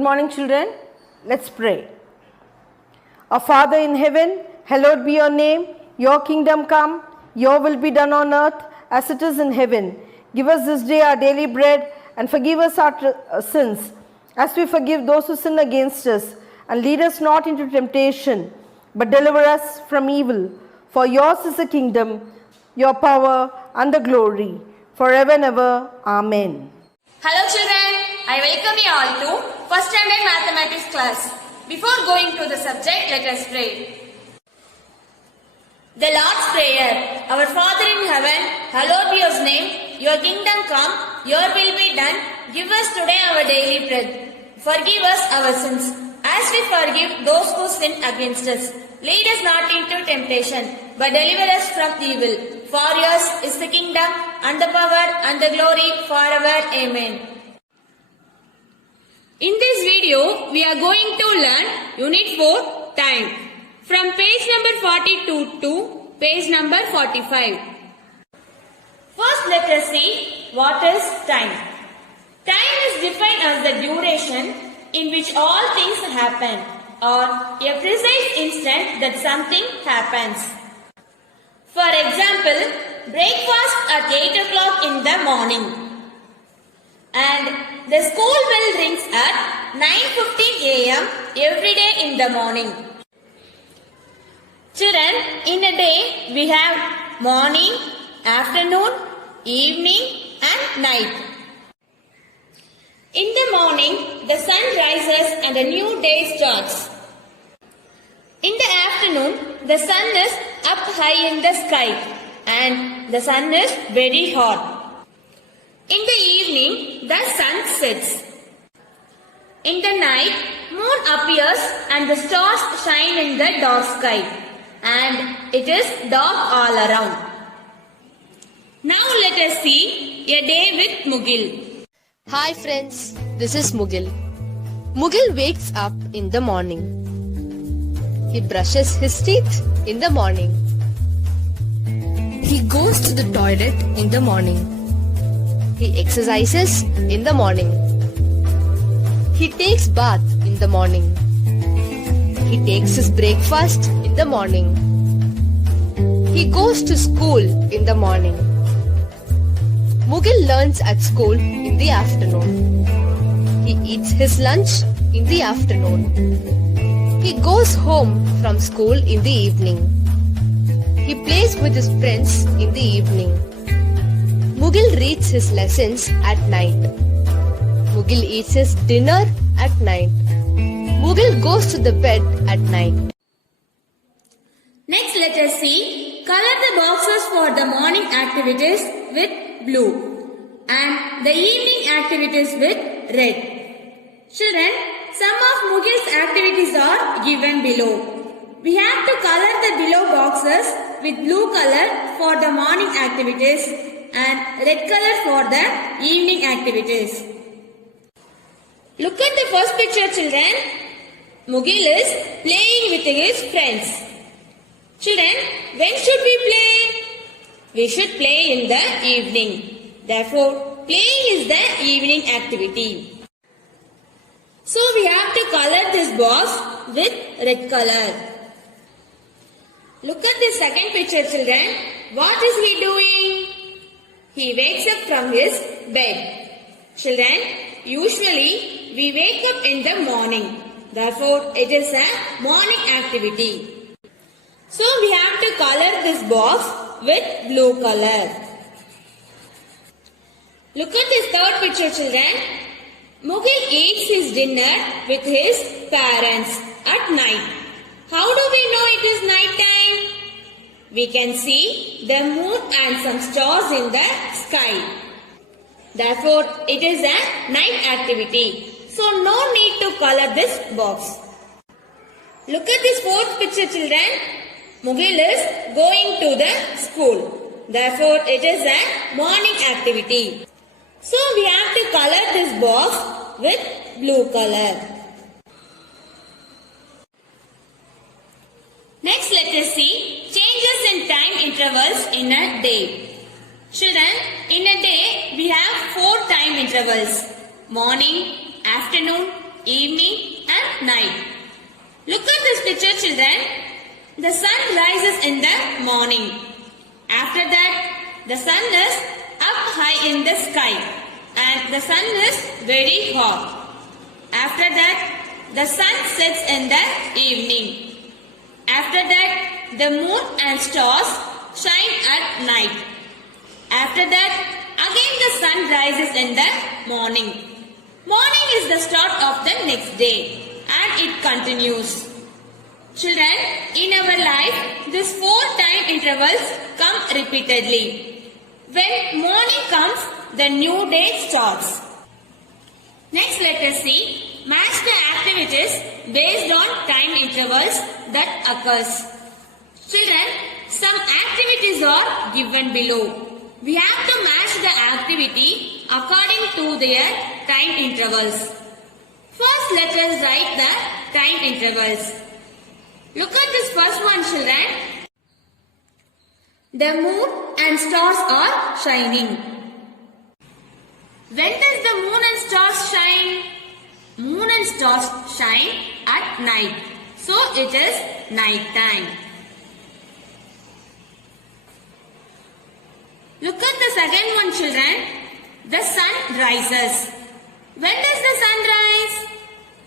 Good morning, children. Let's pray. Our Father in heaven, hallowed be your name. Your kingdom come, your will be done on earth as it is in heaven. Give us this day our daily bread and forgive us our sins as we forgive those who sin against us. And lead us not into temptation, but deliver us from evil. For yours is the kingdom, your power and the glory, forever and ever. Amen. Hello children, I welcome you all to first standard mathematics class. Before going to the subject, let us pray. The Lord's Prayer. Our Father in heaven, hallowed be your name. Your kingdom come, your will be done. Give us today our daily bread. Forgive us our sins, as we forgive those who sin against us. Lead us not into temptation, but deliver us from evil. For yours is the kingdom, and the power, and the glory, forever. Amen. In this video, we are going to learn Unit 4, Time. From page number 42 to page number 45. First, let us see what is time. Time is defined as the duration in which all things happen, or a precise instant that something happens. For example, breakfast at 8 o'clock in the morning. And the school bell rings at 9:15 a.m. every day in the morning. Children, in a day we have morning, afternoon, evening and night. In the morning, the sun rises and a new day starts. In the afternoon, the sun is up high in the sky and the sun is very hot. In the evening, the sun sets. In the night, moon appears and the stars shine in the dark sky, and it is dark all around. Now let us see a day with Mugil. Hi friends, this is Mugil. Mugil wakes up in the morning. He brushes his teeth in the morning. He goes to the toilet in the morning. He exercises in the morning. He takes bath in the morning. He takes his breakfast in the morning. He goes to school in the morning. Mugil learns at school in the afternoon. He eats his lunch in the afternoon. He goes home from school in the evening. He plays with his friends in the evening. Mugil reads his lessons at night. Mugil eats his dinner at night. Mugil goes to the bed at night. Next, let us see. Color the boxes for the morning activities with blue and the evening activities with red. Children, some of Mugil's activities are given below. We have to color the below boxes with blue color for the morning activities and red color for the evening activities. Look at the first picture, children. Mugil is playing with his friends. Children, when should we play? We should play in the evening. Therefore, playing is the evening activity. So we have to color this box with red color. Look at the second picture, children. What is he doing? He wakes up from his bed. Children, usually we wake up in the morning. Therefore, it is a morning activity. So we have to color this box with blue color. Look at this third picture, children. Mugil eats his dinner with his parents at night. How do we know it is night time? We can see the moon and some stars in the sky. Therefore, it is a night activity. So, no need to color this box. Look at this fourth picture, children. Mugil is going to the school. Therefore, it is a morning activity. So, we have to color this box with blue color. Next, let us see changes in time intervals in a day. Children, in a day, we have 4 time intervals. Morning, afternoon, evening and night. Look at this picture, children. The sun rises in the morning. After that, the sun is up high in the sky and the sun is very hot. After that, the sun sets in the evening. After that, the moon and stars shine at night. After that, again the sun rises in the morning. Morning is the start of the next day and it continues. Children, in our life, these 4 time intervals come repeatedly. When morning comes, the new day starts. Next, let us see, match the activities based on time intervals that occurs. Children, some activities are given below. We have to match the activity according to their time intervals. First, let us write the time intervals. Look at this first one, children. The moon and stars are shining. When does the moon and stars shine? Moon and stars shine at night. So it is night time. Look at the second one, children. The sun rises. When does the sun rise?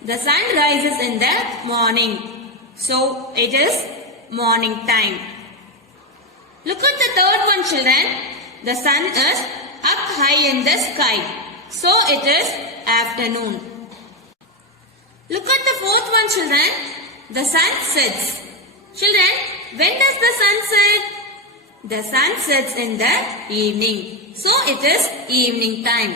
The sun rises in the morning. So it is morning time. Look at the third one, children. The sun is up high in the sky. So it is afternoon. Look at the fourth one, children. The sun sets. Children, when does the sun set? The sun sets in the evening. So it is evening time.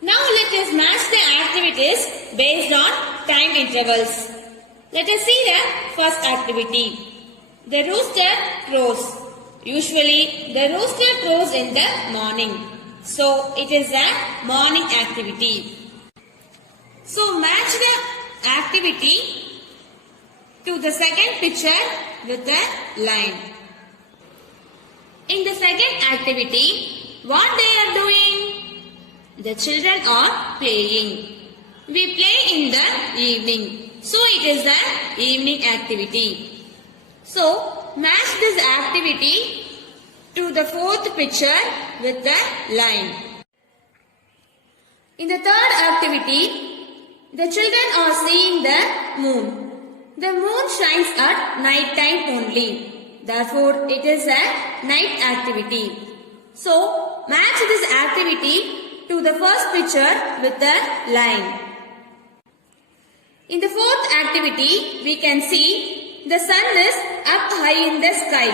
Now let us match the activities based on time intervals. Let us see the first activity. The rooster crows. Usually the rooster crows in the morning. So it is a morning activity. So match the activity to the second picture with a line. In the second activity, what they are doing? The children are playing. We play in the evening. So it is the evening activity. So match this activity to the fourth picture with the line. In the third activity, the children are seeing the moon. The moon shines at night time only. Therefore, it is a night activity. So match this activity to the first picture with the line. In the fourth activity, we can see the sun is up high in the sky.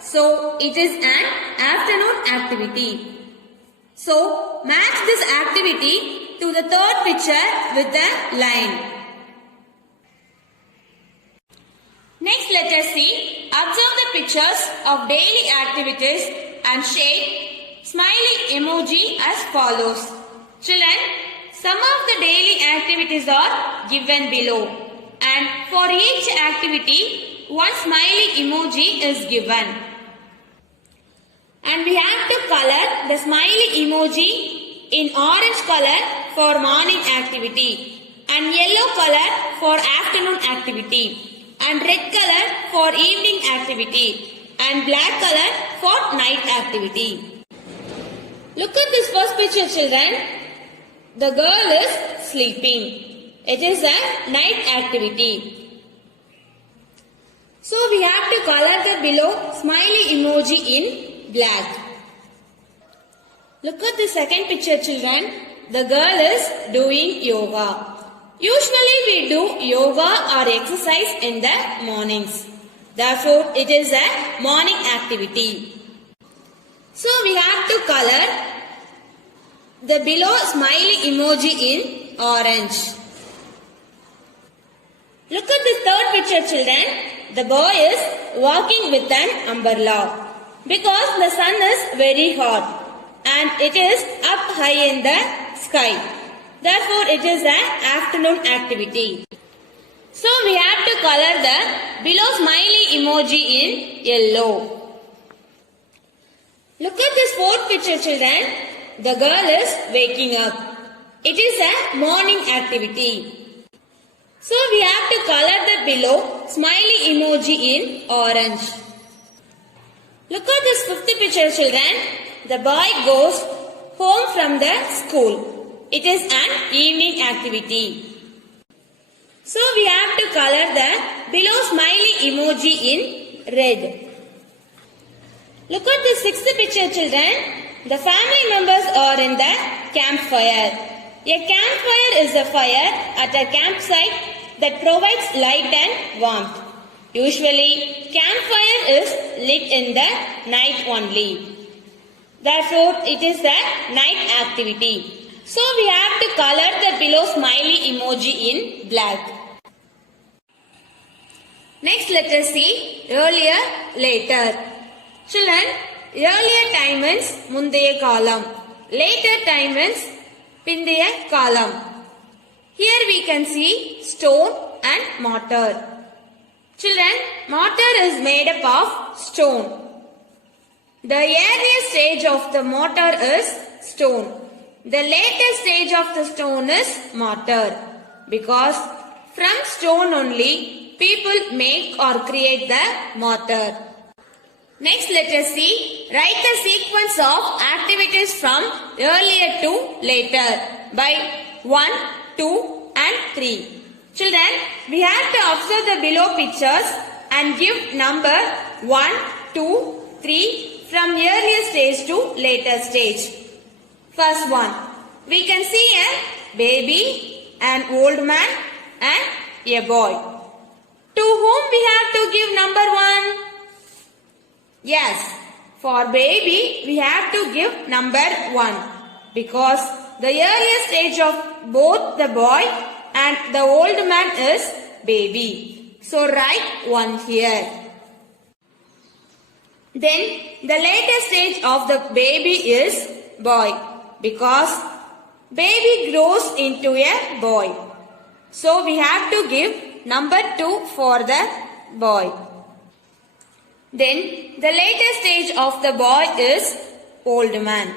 So it is an afternoon activity. So match this activity to the third picture with the line. Next, let us see, observe the pictures of daily activities and shade smiley emoji as follows. Children, some of the daily activities are given below, and for each activity, one smiley emoji is given. And we have to color the smiley emoji in orange color for morning activity, and yellow color for afternoon activity, and red color for evening activity, and black color for night activity. Look at this first picture, children. The girl is sleeping. It is a night activity. So we have to color the below smiley emoji in black. Look at the second picture, children. The girl is doing yoga. Usually we do yoga or exercise in the mornings. Therefore, it is a morning activity. So we have to color the below smiley emoji in orange. Look at the third picture, children. The boy is walking with an umbrella because the sun is very hot and it is up high in the sky. Therefore, it is an afternoon activity. So we have to color the below smiley emoji in yellow. Look at this fourth picture, children. The girl is waking up. It is a morning activity. So we have to color the below smiley emoji in orange. Look at this fifth picture, children. The boy goes home from the school. It is an evening activity. So we have to color the below smiley emoji in red. Look at the sixth picture, children. The family members are in the campfire. A campfire is a fire at a campsite that provides light and warmth. Usually, campfire is lit in the night only. Therefore, it is a night activity. So, we have to color the below smiley emoji in black. Next, let us see earlier, later. Children, earlier time means முந்தைய காலம். Later time means பிந்தைய காலம். Here we can see stone and mortar. Children, mortar is made up of stone. The earliest stage of the mortar is stone. The latest stage of the stone is mortar. Because from stone only people make or create the mortar. Next, let us see. Write the sequence of activities from earlier to later by 1, 2 and 3. Children, we have to observe the below pictures and give number 1, 2, 3 from earlier stage to later stage. First one, we can see a baby, an old man and a boy. To whom we have to give number 1? Yes, for baby we have to give number 1 because the earliest stage of both the boy and the old man is baby. So write 1 here. Then the latest stage of the baby is boy because baby grows into a boy. So we have to give number 2 for the boy. Then the latest stage of the boy is old man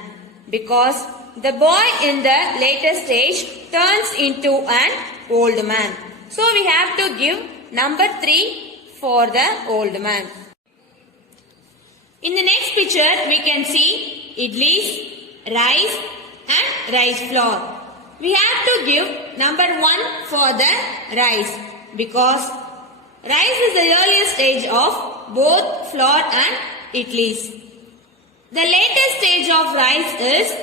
because the boy in the latest stage turns into an old man. So we have to give number 3 for the old man. In the next picture we can see idlis, rice and rice flour. We have to give number 1 for the rice because rice is the earliest stage of both flour and idlis. The latest stage of rice is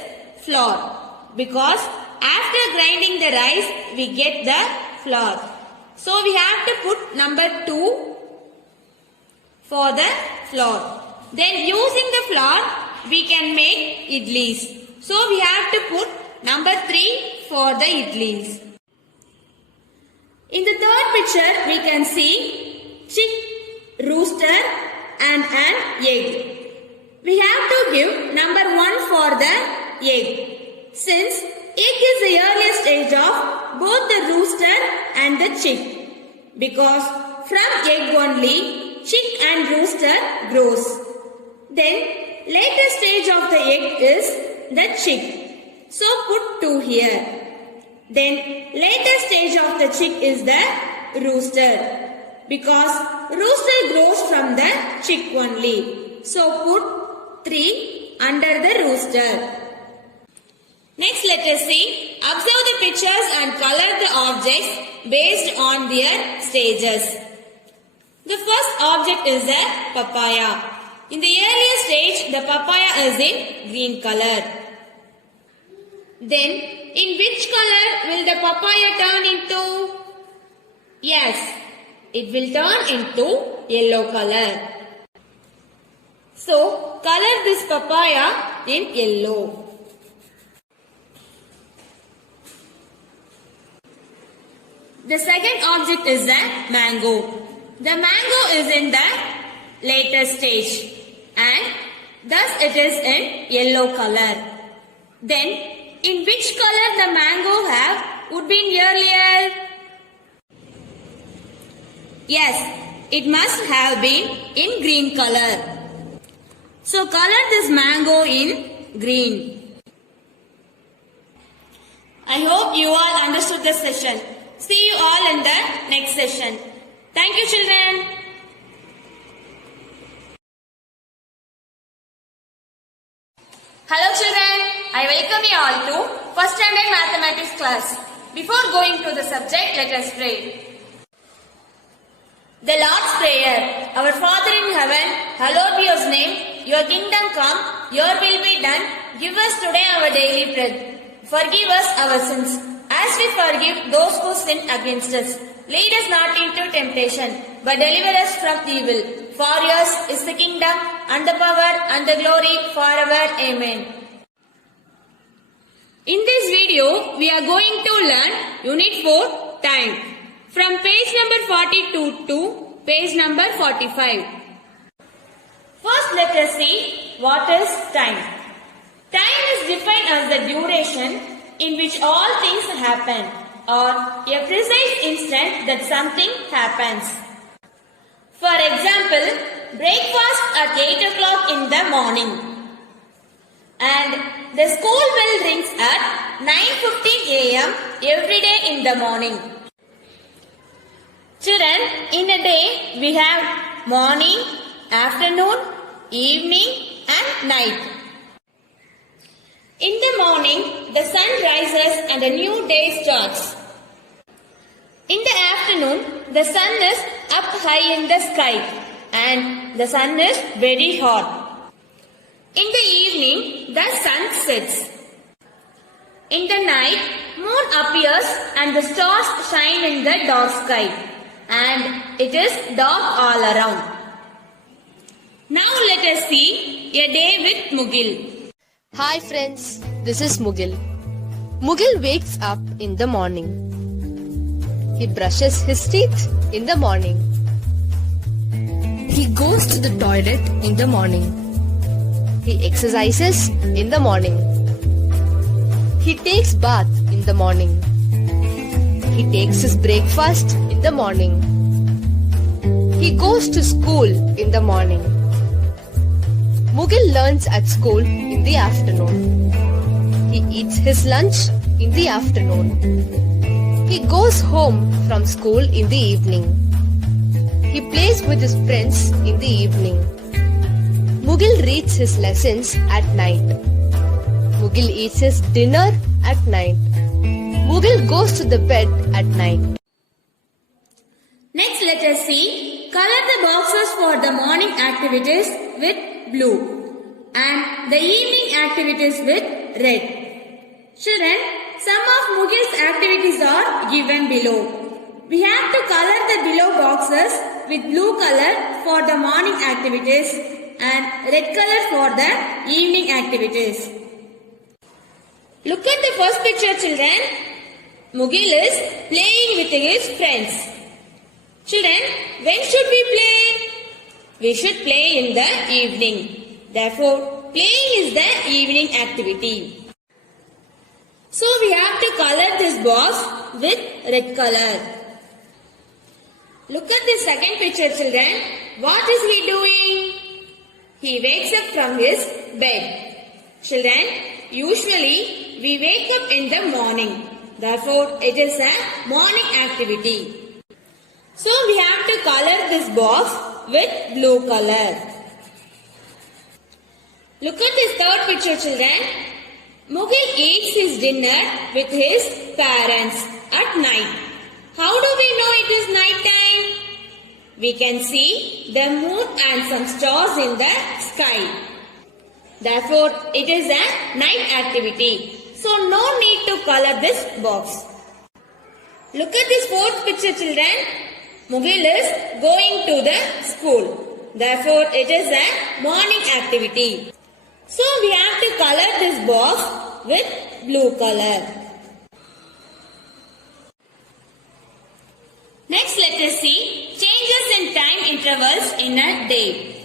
flour because after grinding the rice we get the flour. So we have to put number 2 for the flour. Then using the flour we can make idlis. So we have to put number 3 for the idlis. In the third picture we can see chick, rooster and an egg. We have to give number 1 for the egg since egg is the earliest stage of both the rooster and the chick because from egg only chick and rooster grows. Then latest stage of the egg is the chick. So put 2 here. Then latest stage of the chick is the rooster because rooster grows from the chick only. So put 3 under the rooster. Next let us see. Observe the pictures and color the objects based on their stages. The first object is a papaya. In the earliest stage the papaya is in green color. Then in which color will the papaya turn into? Yes, it will turn into yellow color. So color this papaya in yellow. The second object is the mango. The mango is in the later stage and thus it is in yellow color. Then in which color the mango would be earlier? Yes, it must have been in green color. So color this mango in green. I hope you all understood the session. See you all in the next session. Thank you, children. Hello children, I welcome you all to first standard mathematics class. Before going to the subject, let us pray. The Lord's Prayer. Our Father in heaven, hallowed be your name. Your kingdom come, your will be done. Give us today our daily bread. Forgive us our sins, as we forgive those who sin against us. Lead us not into temptation, but deliver us from evil. For yours is the kingdom, and the power, and the glory forever. Amen. In this video, we are going to learn Unit 4, Time. From page number 42 to page number 45. First, let us see what is time. Time is defined as the duration in which all things happen, or a precise instant that something happens. For example, breakfast at 8 o'clock in the morning, and the school bell rings at 9:15 a.m. every day in the morning. Children, in a day we have morning, afternoon, evening and night. In the morning, the sun rises and a new day starts. In the afternoon, the sun is up high in the sky and the sun is very hot. In the evening, the sun sets. In the night, moon appears and the stars shine in the dark sky, and it is dark all around. Now let us see a day with Mugil. Hi friends, this is Mugil. Mugil wakes up in the morning. He brushes his teeth in the morning. He goes to the toilet in the morning. He exercises in the morning. He takes bath in the morning. He takes his breakfast in the morning. He goes to school in the morning. Mugil learns at school in the afternoon. He eats his lunch in the afternoon. He goes home from school in the evening. He plays with his friends in the evening. Mugil reads his lessons at night. Mugil eats his dinner at night. Mugil goes to the bed at night. Next, let us see. Color the boxes for the morning activities with blue and the evening activities with red. Children, some of Mugil's activities are given below. We have to color the below boxes with blue color for the morning activities and red color for the evening activities. Look at the first picture, children. Mugil is playing with his friends. Children, when should we play? We should play in the evening. Therefore, playing is the evening activity. So we have to color this box with red color. Look at the second picture, children. What is he doing? He wakes up from his bed. Children, usually we wake up in the morning. Therefore, it is a morning activity. So we have to color this box with blue color. Look at this third picture, children. Mugil eats his dinner with his parents at night. How do we know it is night time? We can see the moon and some stars in the sky. Therefore, it is a night activity. So, no need to color this box. Look at this fourth picture, children. Mugil is going to the school. Therefore, it is a morning activity. So, we have to color this box with blue color. Next, let us see changes in time intervals in a day.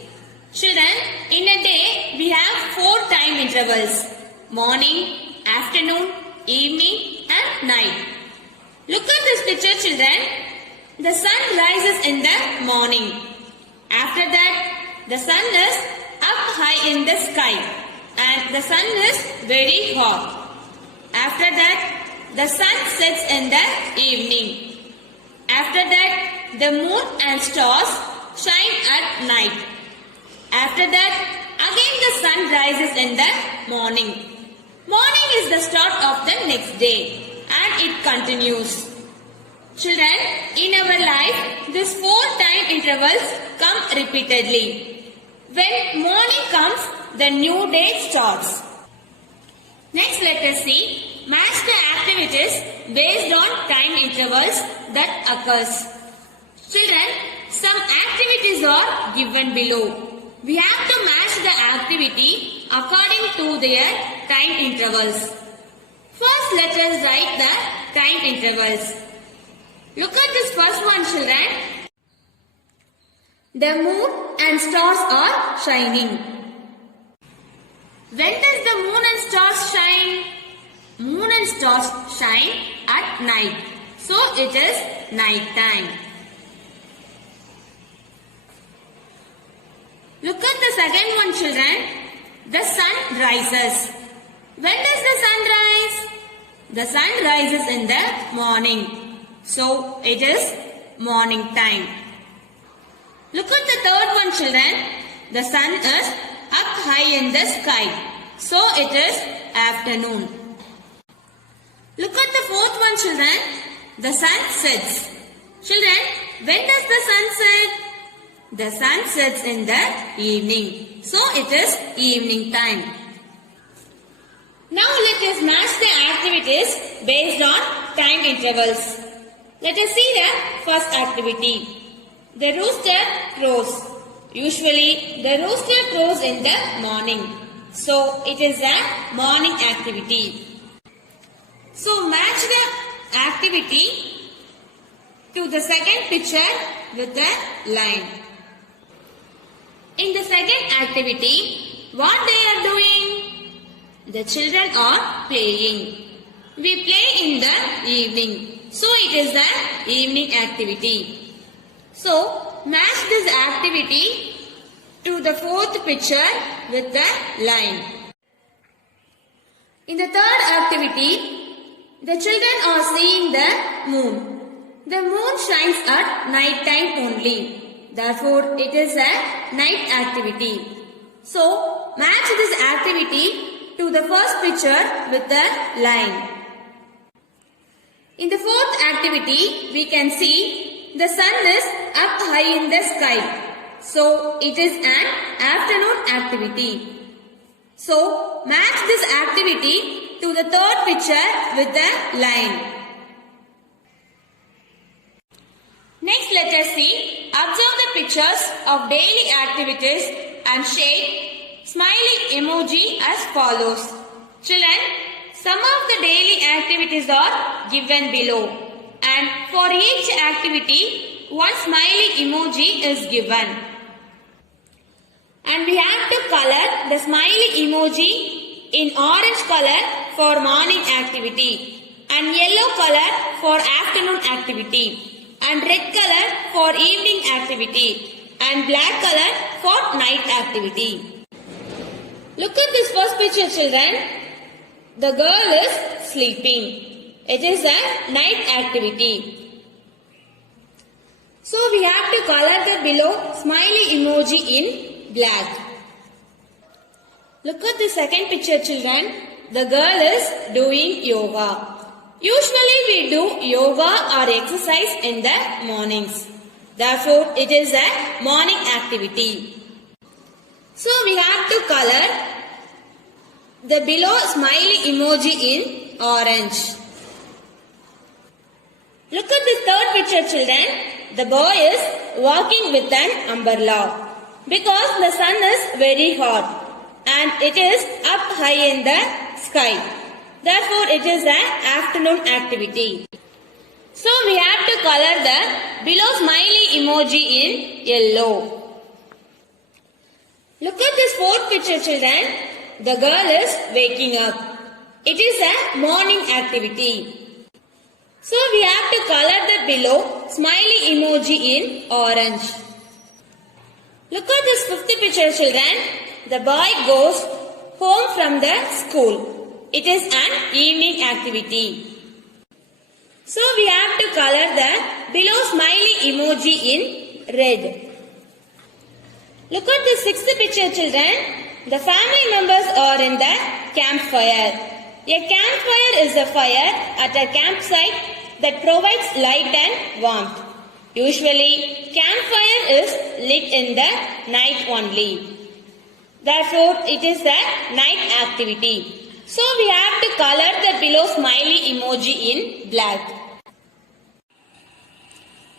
Children, in a day, we have 4 time intervals. Morning, afternoon, evening and night. Look at this picture, children. The sun rises in the morning. After that, the sun is up high in the sky and the sun is very hot. After that, the sun sets in the evening. After that, the moon and stars shine at night. After that, again the sun rises in the morning. Morning is the start of the next day and it continues. Children, in our life, these 4 time intervals come repeatedly. When morning comes, the new day starts. Next, let us see match the activities based on time intervals that occurs. Children, some activities are given below. We have to match the activity according to their time intervals. First, let us write the time intervals. Look at this first one, children. The moon and stars are shining. When does the moon and stars shine? Moon and stars shine at night. So it is night time. Look at the second one, children. The sun rises. When does the sun rise? The sun rises in the morning. So it is morning time. Look at the third one, children. The sun is up high in the sky. So it is afternoon. Look at the fourth one, children. The sun sets. Children, when does the sun set? The sun sets in the evening. So it is evening time. Now let us match the activities based on time intervals. Let us see the first activity. The rooster crows. Usually the rooster crows in the morning. So it is a morning activity. So match the activity to the second picture with the line. In the second activity, what they are doing? The children are playing. We play in the evening. So it is the evening activity. So match this activity to the fourth picture with the line. In the third activity, the children are seeing the moon. The moon shines at night time only. Therefore, it is a night activity. So, match this activity to the first picture with the line. In the fourth activity, we can see the sun is up high in the sky. So, it is an afternoon activity. So, match this activity to the third picture with the line. Next, let us see, observe the pictures of daily activities and shade smiley emoji as follows. Children, some of the daily activities are given below and for each activity, one smiley emoji is given. And we have to color the smiley emoji in orange color for morning activity and yellow color for afternoon activity. And red color for evening activity and black color for night activity. Look at this first picture, children. The girl is sleeping. It is a night activity. So we have to color the below smiley emoji in black. Look at the second picture, children. The girl is doing yoga. Usually we do yoga or exercise in the mornings. Therefore, it is a morning activity. So, we have to color the below smiley emoji in orange. Look at the third picture, children. The boy is walking with an umbrella because the sun is very hot and it is up high in the sky. Therefore, it is an afternoon activity. So, we have to color the below smiley emoji in yellow. Look at this fourth picture, children. The girl is waking up. It is a morning activity. So, we have to color the below smiley emoji in orange. Look at this fifth picture, children. The boy goes home from the school. It is an evening activity. So we have to color the below smiley emoji in red. Look at the sixth picture, children. The family members are in the campfire. A campfire is a fire at a campsite that provides light and warmth. Usually, campfire is lit in the night only. Therefore, it is a night activity. So, we have to color the below smiley emoji in black.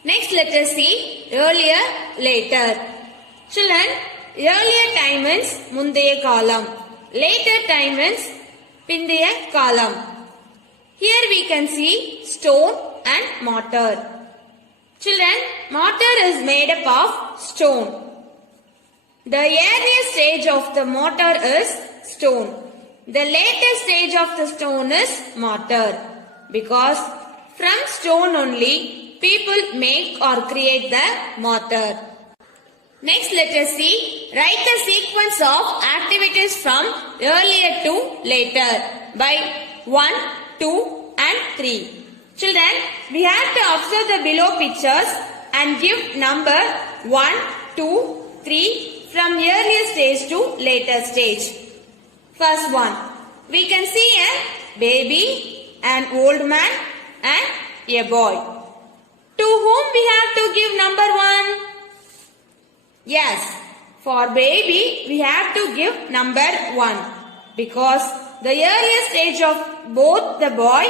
Next, let us see earlier, later. Children, earlier time is முந்தைய காலம். Later time is பிந்தைய காலம். Here we can see stone and mortar. Children, mortar is made up of stone. The earliest stage of the mortar is stone. The latest stage of the stone is mortar. Because from stone only people make or create the mortar. Next, let us see, write the sequence of activities from earlier to later by 1, 2 and 3. Children, we have to observe the below pictures and give number 1, 2, 3 from earlier stage to later stage. First one, we can see a baby, an old man and a boy. To whom we have to give number 1? Yes, for baby we have to give number 1 because the earliest stage of both the boy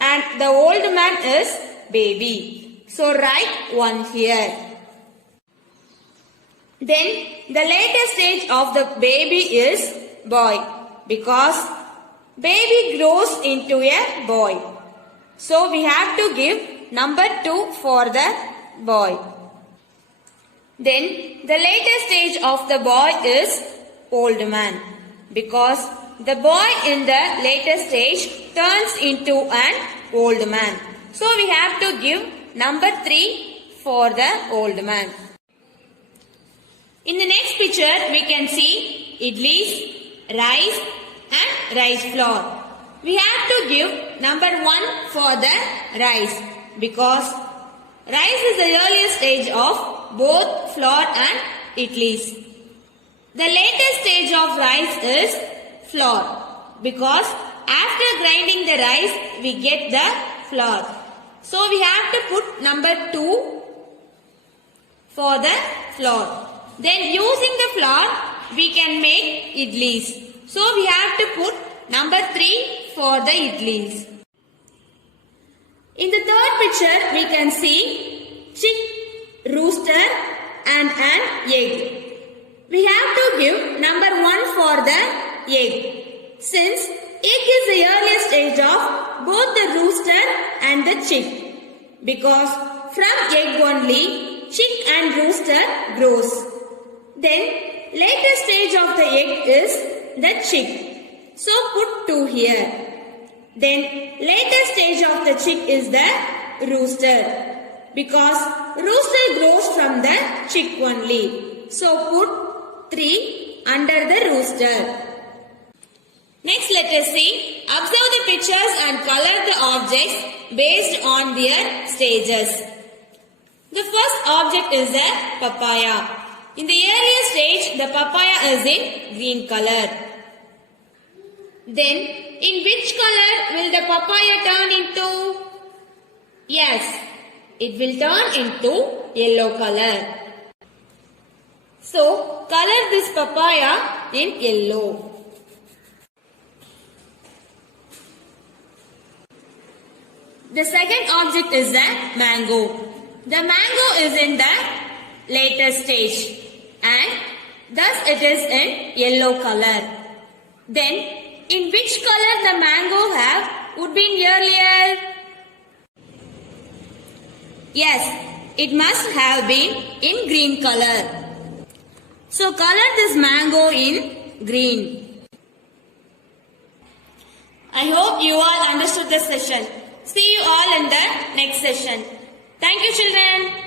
and the old man is baby. So write 1 here. Then the latest stage of the baby is boy because baby grows into a boy. So we have to give number 2 for the boy. Then the latest stage of the boy is old man because the boy in the latest stage turns into an old man. So we have to give number 3 for the old man. In the next picture we can see idlis, rice and rice flour. We have to give number 1 for the rice because rice is the earliest stage of both flour and idlis. The latest stage of rice is flour because after grinding the rice we get the flour. So we have to put number 2 for the flour. Then using the flour we can make idlis. So we have to put number 3 for the idlis. In the third picture we can see chick, rooster and an egg. We have to give number 1 for the egg. Since egg is the earliest stage of both the rooster and the chick. Because from egg only chick and rooster grows. Then latest stage of the egg is the chick. So put 2 here. Then latest stage of the chick is the rooster. Because rooster grows from the chick only. So put 3 under the rooster. Next let us see. Observe the pictures and color the objects based on their stages. The first object is the papaya. In the earliest stage, the papaya is in green color. Then, in which color will the papaya turn into? Yes, it will turn into yellow color. So, color this papaya in yellow. The second object is the mango. The mango is in the later stage and thus it is in yellow color. Then, in which color the mango have would be in earlier? Yes, it must have been in green color. So color this mango in green. I hope you all understood this session. See you all in the next session. Thank you, children.